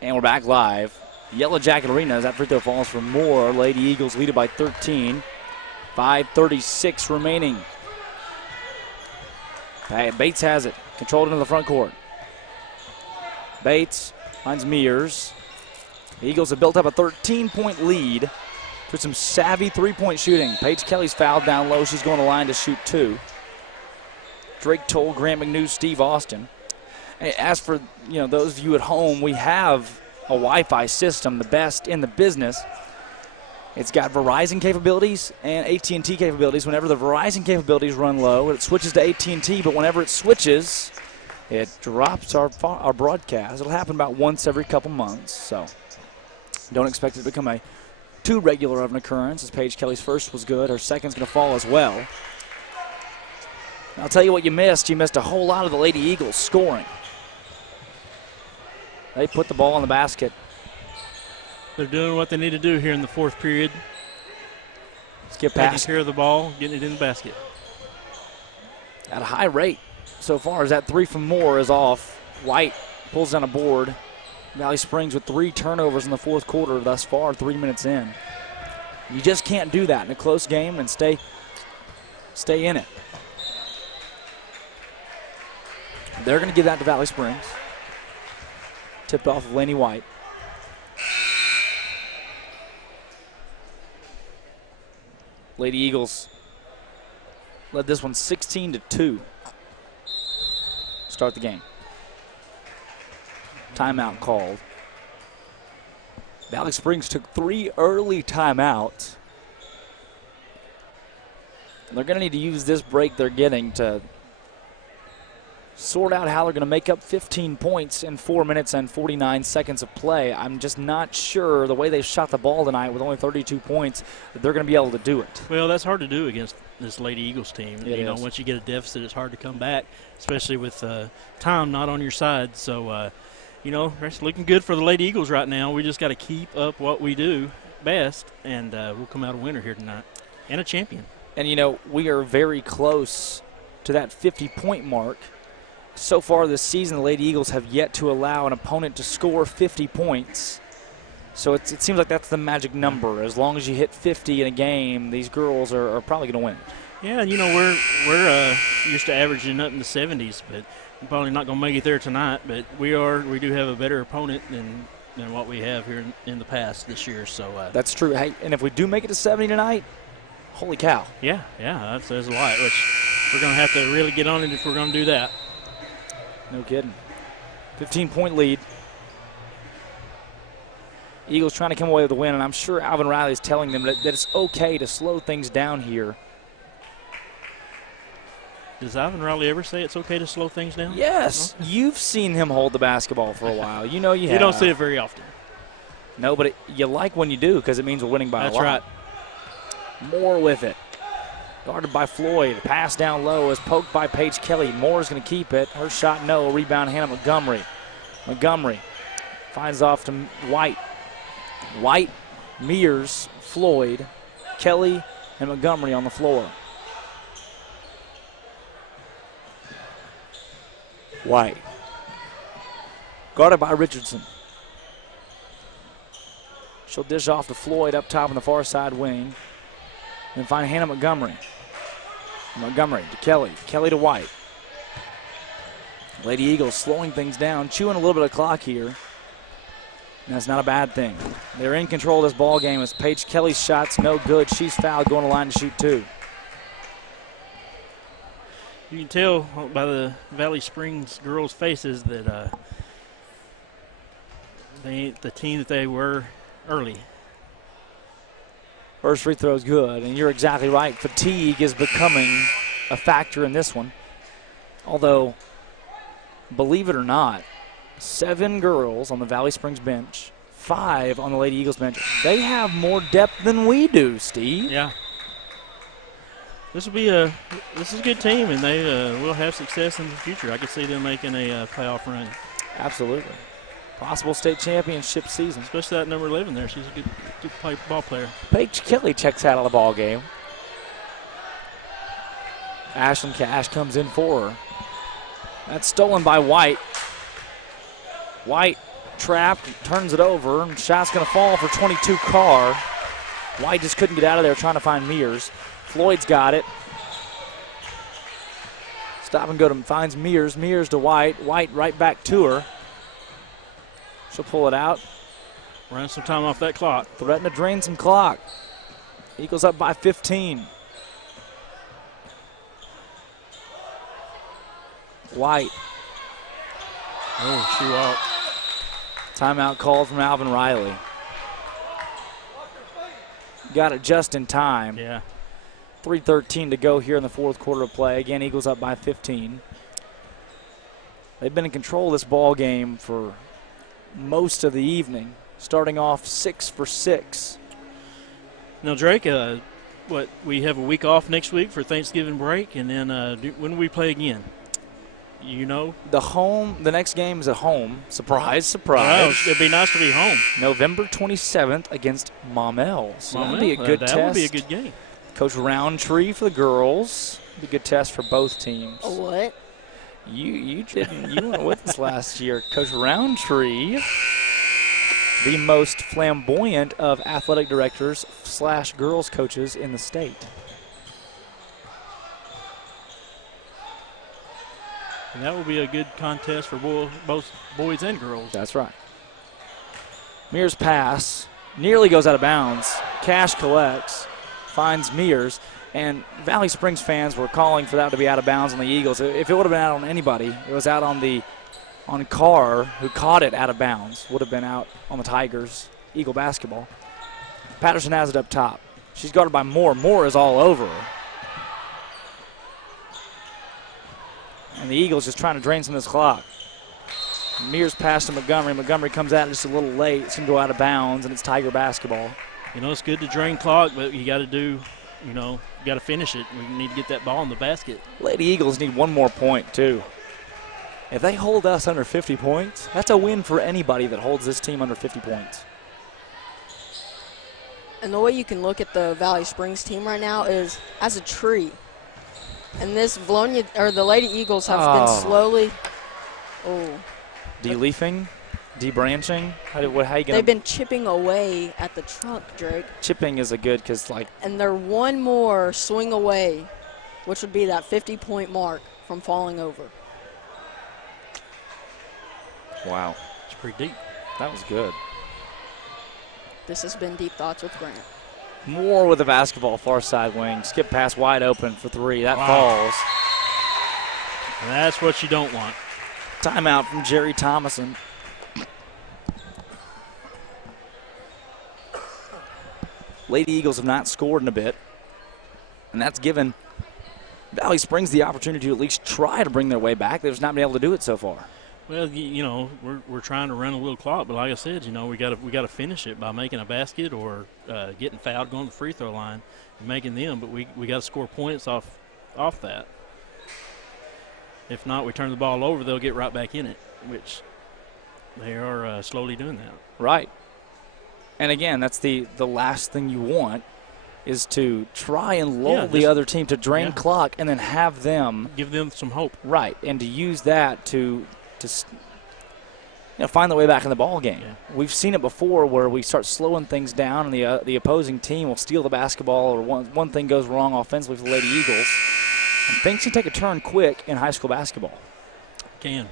And we're back live. Yellow Jacket Arena as that free throw falls for Moore. Lady Eagles lead it by 13. 5:36 remaining. Bates has it. Controlled into the front court. Bates finds Mears. The Eagles have built up a 13-point lead through some savvy three-point shooting. Paige Kelly's fouled down low. She's going to line to shoot 2. Drake Toll, Grant McNew, Steve Austin. As for those of you at home, we have a Wi-Fi system, the best in the business. It's got Verizon capabilities and AT&T capabilities. Whenever the Verizon capabilities run low, it switches to AT&T, but whenever it switches, it drops our broadcast. It'll happen about once every couple months, so don't expect it to become too regular of an occurrence, as Paige Kelly's first was good. Her second's going to fall as well. I'll tell you what you missed. You missed a whole lot of the Lady Eagles scoring. They put the ball in the basket. They're doing what they need to do here in the fourth period. Skip pass. Taking care of the ball, getting it in the basket. At a high rate so far, as that 3 from Moore is off. White pulls down a board. Valley Springs with 3 turnovers in the fourth quarter thus far, 3 minutes in. You just can't do that in a close game and stay in it. They're going to give that to Valley Springs. Tipped off of Laney White. Lady Eagles led this one 16-2. Start the game. Timeout called. Valley Springs took 3 early timeouts. They're going to need to use this break they're getting to sort out how they're going to make up 15 points in 4 minutes and 49 seconds of play. I'm just not sure the way they shot the ball tonight with only 32 points that they're going to be able to do it. Well, that's hard to do against this Lady Eagles team. It is. Once you get a deficit, it's hard to come back, especially with time not on your side. So, it's looking good for the Lady Eagles right now. We just got to keep up what we do best, and we'll come out a winner here tonight and a champion. And, we are very close to that 50-point mark. So far this season, the Lady Eagles have yet to allow an opponent to score 50 points. So it seems like that's the magic number. As long as you hit 50 in a game, these girls are probably going to win. Yeah, we're used to averaging up in the 70s, but we're probably not going to make it there tonight. But we do have a better opponent than what we have here in the past this year. So that's true. Hey, and if we do make it to 70 tonight, holy cow. Yeah, that says a lot. Which we're going to have to really get on it if we're going to do that. No kidding. 15-point lead. Eagles trying to come away with a win, and I'm sure Alvin Riley is telling them that it's okay to slow things down here. Does Alvin Riley ever say it's okay to slow things down? Yes. Okay. You've seen him hold the basketball for a while. You have. You don't see it very often. No, but you like when you do because it means we're winning by a lot. That's right. Moore with it. Guarded by Floyd. Pass down low is poked by Paige Kelly. Moore's going to keep it. Her shot, no. Rebound, Hannah Montgomery. Montgomery finds off to White. White, Mears, Floyd, Kelly, and Montgomery on the floor. White. Guarded by Richardson. She'll dish off to Floyd up top on the far side wing. Then find Hannah Montgomery. Montgomery to Kelly. Kelly to White. Lady Eagles slowing things down, chewing a little bit of clock here. And that's not a bad thing. They're in control of this ball game as Paige Kelly's shot's no good. She's fouled, going to line to shoot 2. You can tell by the Valley Springs girls' faces that they ain't the team that they were early. First free throw is good, and you're exactly right. Fatigue is becoming a factor in this one. Although, believe it or not, 7 girls on the Valley Springs bench, 5 on the Lady Eagles bench. They have more depth than we do, Steve. Yeah. This is a good team, and they will have success in the future. I could see them making a playoff run. Absolutely. Possible state championship season. Especially that number 11 there. She's a good ball player. Paige Kelly checks out of the ball game. Ashlyn Cash comes in for her. That's stolen by White. White trapped, turns it over, and shot's going to fall for 22 Carr. White just couldn't get out of there trying to find Mears. Floyd's got it. Stop and go to finds Mears. Mears to White. White right back to her. She'll pull it out. Run some time off that clock. Threatening to drain some clock. Eagles up by 15. White. Oh, shoe out. Timeout called from Alvin Riley. Got it just in time. Yeah. 3:13 to go here in the fourth quarter of play. Again, Eagles up by 15. They've been in control of this ball game for most of the evening, starting off 6 for 6. Now, Drake, we have a week off next week for Thanksgiving break, and then when do we play again? You know? The next game is at home. Surprise, surprise. Well, it'd be nice to be home. November 27th against Maumelle. So that'd be a good test. That would be a good game. Coach Roundtree for the girls. Be a good test for both teams. What? You weren't with us last year. Coach Roundtree, the most flamboyant of athletic directors / girls coaches in the state. And that will be a good contest for both boys and girls. That's right. Mears' pass nearly goes out of bounds. Cash collects, finds Mears, and Valley Springs fans were calling for that to be out of bounds on the Eagles. If it would have been out on anybody, it was out on Carr, who caught it out of bounds. Would have been out on the Tigers. Eagle basketball. Patterson has it up top. She's guarded by Moore. Moore is all over her. And the Eagles just trying to drain some of this clock. Mears pass to Montgomery. Montgomery comes out just a little late. It's going to go out of bounds, and it's Tiger basketball. You know, it's good to drain clock, but you got to you got to finish it. We need to get that ball in the basket. Lady Eagles need one more point, too. If they hold us under 50 points, that's a win for anybody that holds this team under 50 points. And the way you can look at the Valley Springs team right now is as a tree. And this Vilonia, or the Lady Eagles have been slowly, de-leafing, de-branching. How you gonna? They've been chipping away at the trunk, Drake. Chipping is a good And they're one more swing away, which would be that 50-point mark from falling over. Wow, it's pretty deep. That was good. This has been Deep Thoughts with Grant. Moore with the basketball, far side wing. Skip pass wide open for three. That falls. And that's what you don't want. Timeout from Jerry Thomason. Lady Eagles have not scored in a bit, and that's given Valley Springs the opportunity to at least try to bring their way back. They've just not been able to do it so far. Well, we're trying to run a little clock, but like I said, we got to finish it by making a basket or getting fouled, going to the free throw line, and making them. But we got to score points off that. If not, we turn the ball over, they'll get right back in it, which they are slowly doing that. Right. And again, that's the last thing you want is to try and lull the other team to drain clock and then have them give them some hope. Right, and to use that to find the way back in the ball game. Yeah. We've seen it before where we start slowing things down and the opposing team will steal the basketball or one thing goes wrong offensively for the Lady Eagles. And things can take a turn quick in high school basketball. Can.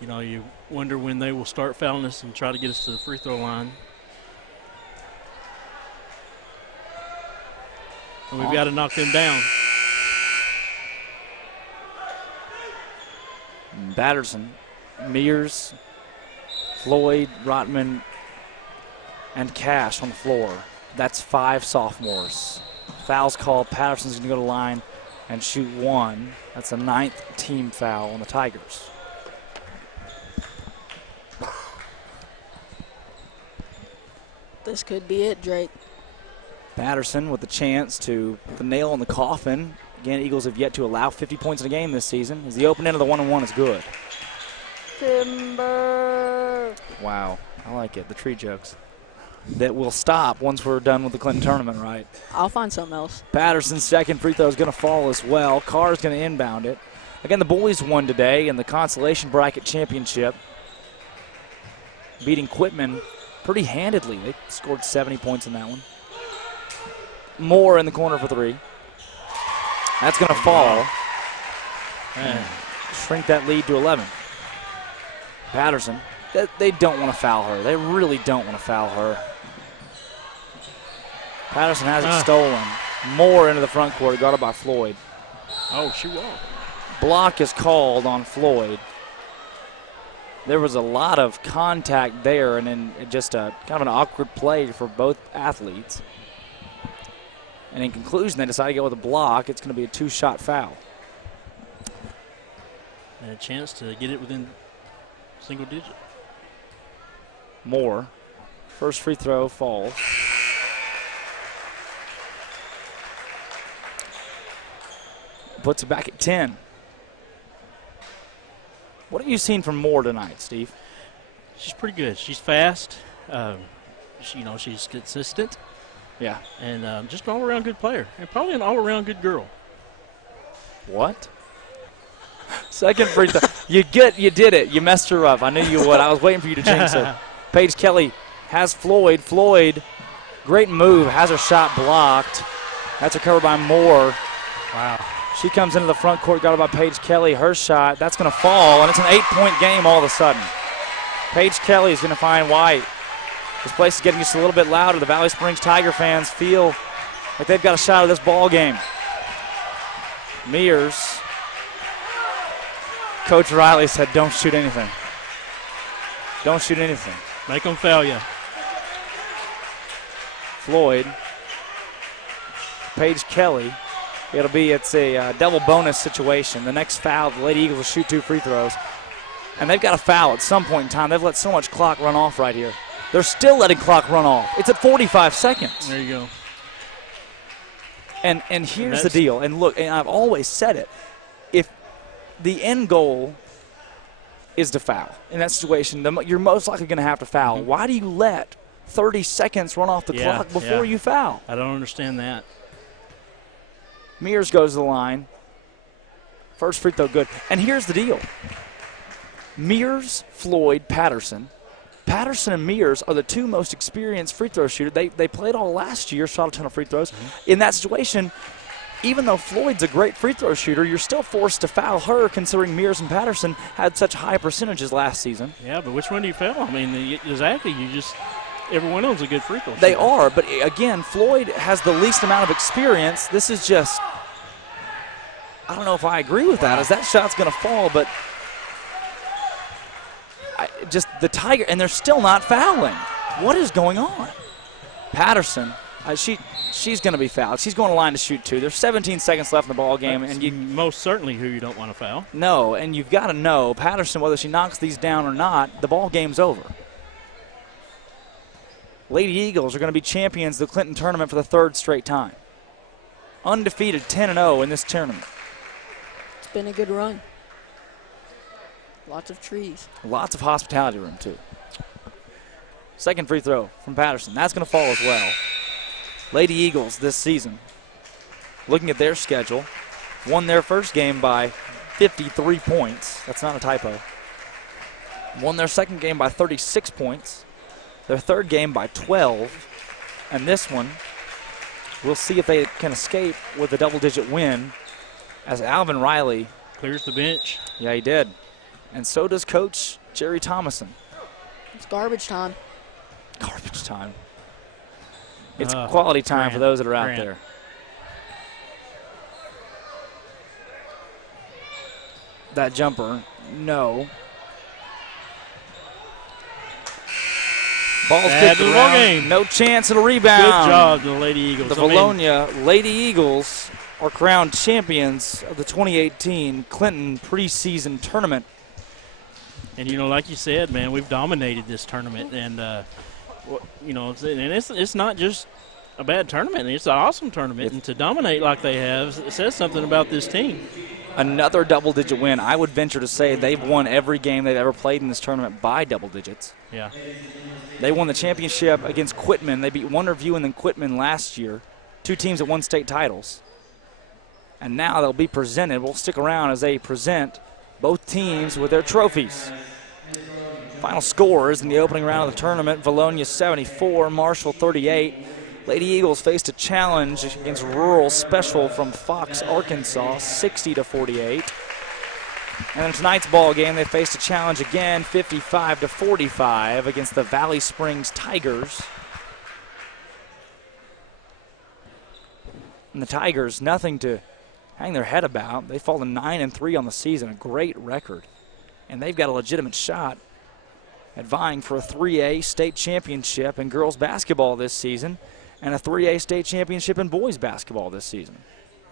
You wonder when they will start fouling us and try to get us to the free throw line. And we've got to knock them down. Batterson, Mears, Floyd, Rotman, and Cash on the floor. That's 5 sophomores. Fouls called. Patterson's going to go to the line and shoot 1. That's a 9th team foul on the Tigers. This could be it, Drake. Patterson with the chance to put the nail in the coffin. Again, Eagles have yet to allow 50 points in a game this season. As the open end of the 1-on-1 is good. Timber. Wow, I like it. The tree jokes. That will stop once we're done with the Clinton tournament, right? I'll find something else. Patterson's second free throw is going to fall as well. Carr's going to inbound it. Again, the boys won today in the consolation bracket championship. beating Quitman pretty handedly. They scored 70 points in that one. Moore in the corner for 3. That's going to fall. Shrink that lead to 11. Patterson, they don't want to foul her. They really don't want to foul her. Patterson has it stolen. Moore into the front court, guarded by Floyd. Oh, she won't. Block is called on Floyd. There was a lot of contact there, and then just a kind of an awkward play for both athletes. And in conclusion, they decided to go with a block. It's going to be a 2-shot foul. And a chance to get it within single digit. Moore, first free throw falls. Puts it back at 10. What have you seen from Moore tonight, Steve? She's pretty good. She's fast. She's consistent. Yeah. And just an all-around good player. And probably an all-around good girl. What? Second free throw. You did it. You messed her up. I knew you would. I was waiting for you to jinx her. Paige Kelly has Floyd. Floyd, great move, has her shot blocked. That's recovered by Moore. Wow. She comes into the front court, guarded by Paige Kelly. Her shot, that's going to fall, and it's an 8-point game all of a sudden. Paige Kelly is going to find White. This place is getting just a little bit louder. The Valley Springs Tiger fans feel like they've got a shot of this ball game. Mears. Coach Riley said, don't shoot anything. Don't shoot anything. Make them foul you. Floyd. Paige Kelly. It's a double bonus situation. The next foul, the Lady Eagles will shoot 2 free throws. And they've got a foul at some point in time. They've let so much clock run off right here. They're still letting clock run off. It's at 45 seconds. There you go. And here's the deal. And look, and I've always said it. If the end goal is to foul in that situation, you're most likely going to have to foul. Mm-hmm. Why do you let 30 seconds run off the clock before you foul? I don't understand that. Mears goes to the line. First free throw good. And here's the deal. Mears, Floyd, Patterson. Patterson and Mears are the 2 most experienced free throw shooters. They played all last year, shot a ton of free throws. Mm-hmm. In that situation, even though Floyd's a great free throw shooter, you're still forced to foul her considering Mears and Patterson had such high percentages last season. Yeah, but which one do you foul? I mean, exactly. Every one of them's a good free throw shooter. They are, but again, Floyd has the least amount of experience. This is just, I don't know if I agree with that, as that shot's going to fall, but just the Tiger, and they're still not fouling. What is going on? Patterson, she's going to be fouled. She's going to line to shoot 2. There's 17 seconds left in the ball game. That's and you most certainly who you don't want to foul. No, and you've got to know, Patterson, whether she knocks these down or not, the ball game's over. Lady Eagles are going to be champions of the Clinton tournament for the 3rd straight time. Undefeated 10-0 in this tournament. It's been a good run. Lots of trees. Lots of hospitality room, too. Second free throw from Patterson. That's going to fall as well. Lady Eagles this season, looking at their schedule, won their first game by 53 points. That's not a typo. Won their second game by 36 points. Their third game by 12. And this one, we'll see if they can escape with a double-digit win as Alvin Riley clears the bench. Yeah, he did. And so does Coach Jerry Thomason. It's garbage time. Garbage time. It's quality time for those that are out there. That jumper, no. Ball's kicked around. Game. No chance at a rebound. Good job to the Lady Eagles. The Vilonia Lady Eagles are crowned champions of the 2018 Clinton preseason tournament. And, like you said, man, we've dominated this tournament. And, it's not just a bad tournament. It's an awesome tournament. And to dominate like they have, it says something about this team. Another double-digit win. I would venture to say they've won every game they've ever played in this tournament by double digits. Yeah. They won the championship against Quitman. They beat Wonderview and then Quitman last year. 2 teams that won state titles. And now they'll be presented. We'll stick around as they present both teams with their trophies. Final scores in the opening round of the tournament: Vilonia 74, Marshall 38. Lady Eagles faced a challenge against Rural Special from Fox, Arkansas, 60-48. And in tonight's ball game, they faced a challenge again, 55-45, against the Valley Springs Tigers. And the Tigers, nothing to hang their head about. They've fallen 9-3 on the season, a great record. And they've got a legitimate shot at vying for a 3A state championship in girls basketball this season and a 3A state championship in boys basketball this season.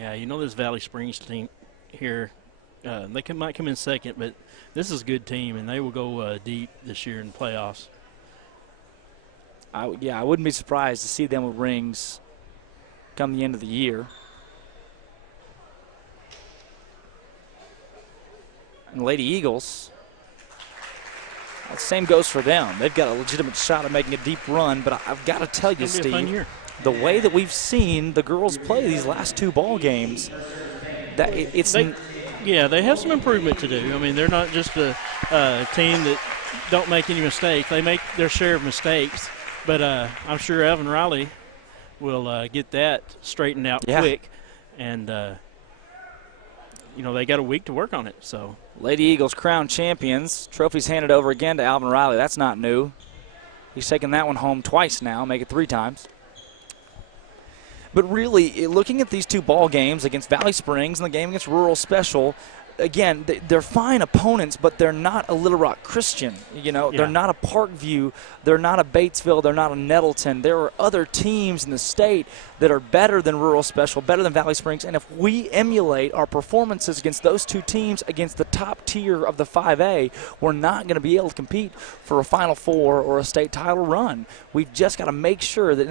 Yeah, you know this Valley Springs team here, they might come in second, but this is a good team, and they will go deep this year in the playoffs. I wouldn't be surprised to see them with rings come the end of the year. And Lady Eagles, the same goes for them. They've got a legitimate shot at making a deep run, but I've got to tell you, Steve, the way that we've seen the girls play these last two ball games, that they have some improvement to do. I mean, they're not just a team that don't make any mistakes. They make their share of mistakes, but I'm sure Evan Riley will get that straightened out quick, and they got a week to work on it. So Lady Eagles crowned champions. Trophies handed over again to Alvin Riley. That's not new. He's taken that one home twice now, make it 3 times. But really, looking at these two ball games against Valley Springs and the game against Rural Special, again, they're fine opponents, but they're not a Little Rock Christian. They're not a Parkview. They're not a Batesville. They're not a Nettleton. There are other teams in the state that are better than Rural Special, better than Valley Springs. And if we emulate our performances against those two teams against the top tier of the 5A, we're not going to be able to compete for a Final Four or a state title run. We've just got to make sure that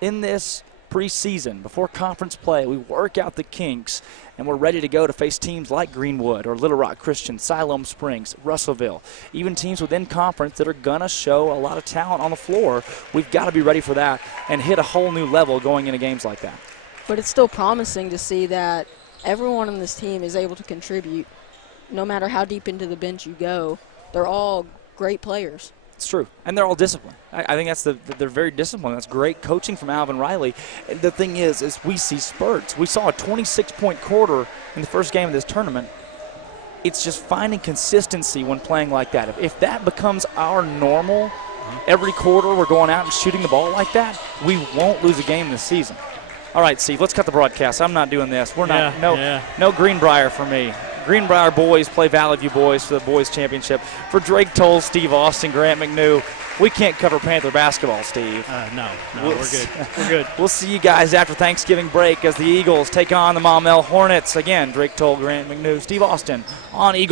in this preseason, before conference play, we work out the kinks, and we're ready to go to face teams like Greenwood or Little Rock Christian, Siloam Springs, Russellville, even teams within conference that are going to show a lot of talent on the floor. We've got to be ready for that and hit a whole new level going into games like that. But it's still promising to see that everyone on this team is able to contribute. No matter how deep into the bench you go, they're all great players. It's true, and they're all disciplined. I think they're very disciplined. That's great coaching from Alvin Riley. And the thing is we see spurts. We saw a 26-point quarter in the first game of this tournament. It's just finding consistency when playing like that. If that becomes our normal, every quarter we're going out and shooting the ball like that, we won't lose a game this season. All right, Steve, let's cut the broadcast. I'm not doing this. No Greenbrier for me. Greenbrier boys play Valley View boys for the boys championship. For Drake Toll, Steve Austin, Grant McNew, we can't cover Panther basketball, Steve. No, we're good. We're good. We'll see you guys after Thanksgiving break as the Eagles take on the Maumelle Hornets. Again, Drake Toll, Grant McNew, Steve Austin on Eagles.